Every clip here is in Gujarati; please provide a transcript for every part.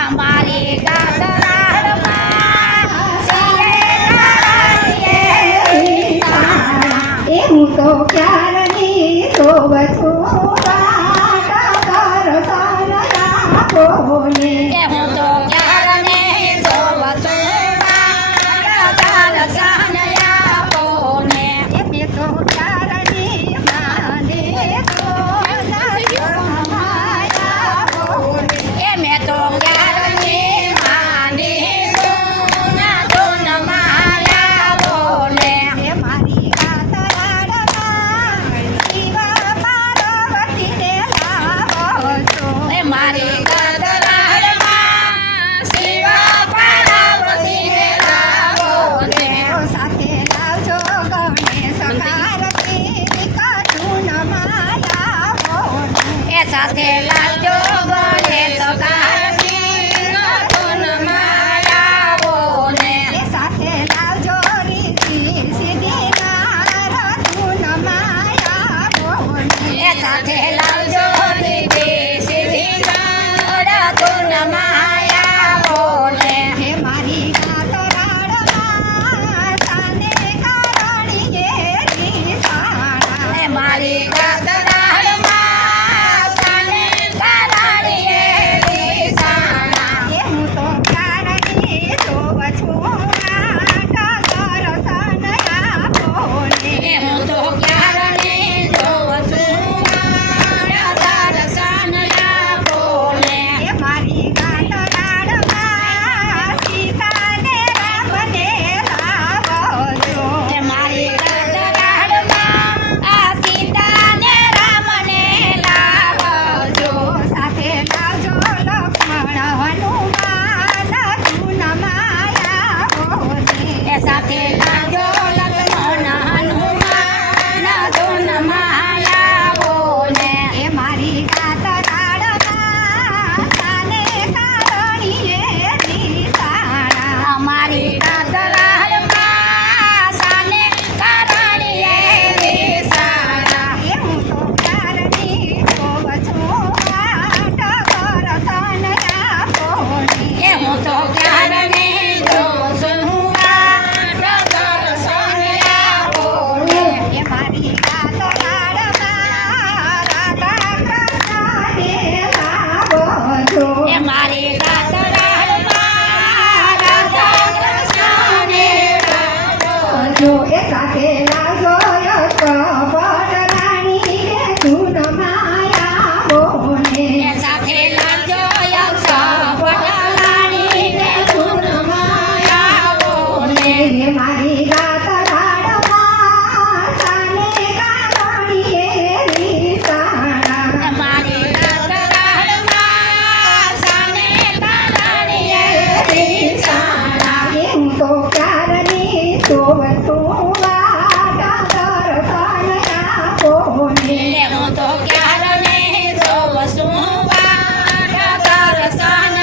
અમારી ગાતરાળમાં હું તો ક્યારની જોવ છું બોલે હું તો ક્યારને જોવ છું સાનયા બોને મેં તો ક્યારની માને મેં તો ક્યારની માની ના તો ન માયા બોલે મારી ગાતરાળમાં શિવા પાર્વતીને લાવો છો મારી ગાતરાળમાં શિવા પાર્વતીને લાવો ને સાથે લાવજો ગણેશ કાર્તિક કથુન માયા બોલે એ સાથે લાવજો ગણેશ કાર્તિક કથુન માયા બોલે સાથે લાવજો રીતિ સિદ્ધિના રથુન માયા બોલે એ સાથે લાવજો રીતિ સિદ્ધિના રથુન માયા બોલે હે મારી ગાતરાળમાં સાને કારણીએ રીસાણા એ મારી ગાતરાળમાં સાને કારણીએ રીસાણા હું તો કારણી જોવ છું દર્શન બોલે હું તો ક્યારને જોઉં છું દર્શન બોલે મારી ગાતરાળમાં સીતાને રામને લાવો છો મારી ગાતરાળમાં આ સીતાને રામને લાવજો સાથે લાવજો લક્ષ્મણ હનુમાન તું માયા બોલે એ સાથે લાવજો લક્ષ્મણ હનુમાન ધૂન માયા બોલે એ મારી ગાતરાળમાં સાને કારણીએ રીસાણા અમારી ગાતરાળમાં સાને કારણીએ રીસાણા હું તો કારણી જોવ છું દર્શન બોલે હું તો ક્યારને જોઉં છું દર્શન બોલે એ મારી ગાતરાળમાં રાધા કૃષ્ણને લાવો છો એ મારી ગાતરાળમાં રાધા કૃષ્ણને લાવો જો એ સાથે લાવજો યશોવર રાણીને ધૂન માયા બોલે એ સાથે લાવજો યક્ષવડલાણીને ધૂન માયા બોલે હે મારી ગાતરાળમાં સાને કારણીએ રીસાણા મારી ગાતરાળમાં સાને કારણીએ રીસાણા હું તો ક્યારની જોવ છું દર્શન બોલે હું તો ક્યારને જોઉં છું દર્શન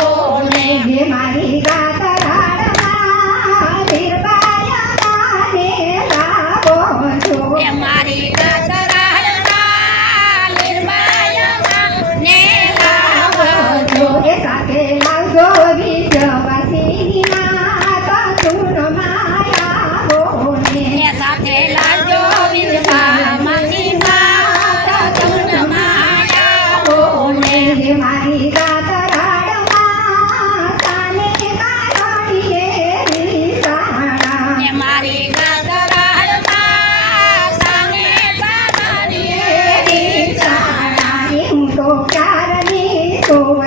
બોલે હે મારી ગાતરાળમાં નિર્વાયમાને લાવો છો એ મારી ગાતરાળમાં નિર્માયમાને લાવજો એ સાથે લાવજો વિજયવાસીની માતા તું માયા બોલે એ સાથે લાવજો વિરમાની માતા ધૂન માયા બોલે હે મારી ગાતરાળમાં સાને કારણીએ રીસાણા એ મારી ગાતરાળમાં સાને કારણીએ રીસાણા હું તો ક્યારની જોવ